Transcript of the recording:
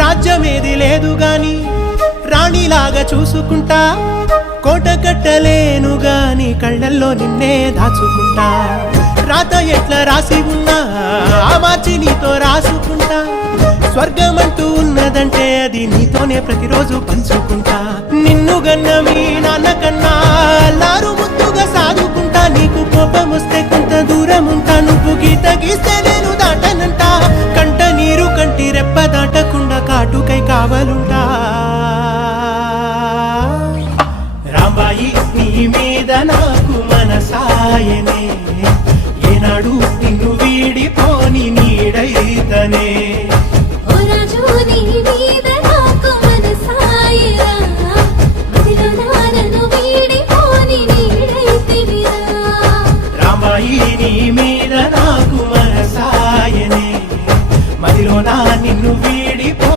రాజ్యమేది లేదు గాని రాణిలాగా చూసుకుంటా, కోట కట్టలేను గాని కళ్ళల్లో నిన్నే దాచుకుంటా. రాత ఎట్లా రాసి ఉన్నా మార్చి నీతో రాసుకుంటా, స్వర్గమంటూ ఉన్నదంటే అది నీతోనే ప్రతిరోజు పంచుకుంటా. నిన్ను గన్న మీ నాన్న కన్నా లారు ముద్దుగా సాదుకుంటా, నీకు కోపం వస్తే కొంత దూరం ఉంటా, నువ్వు గీత గీస్తే నేను దాటనంట, కంట నీరు కంటి రెప్ప దాటకుండా కాటుకై కావలుంటా. రాంబాయి నీ మీద నాకు మనసాయనే, ఏనాడు నిన్ను వీడిపోని నీడైతనే.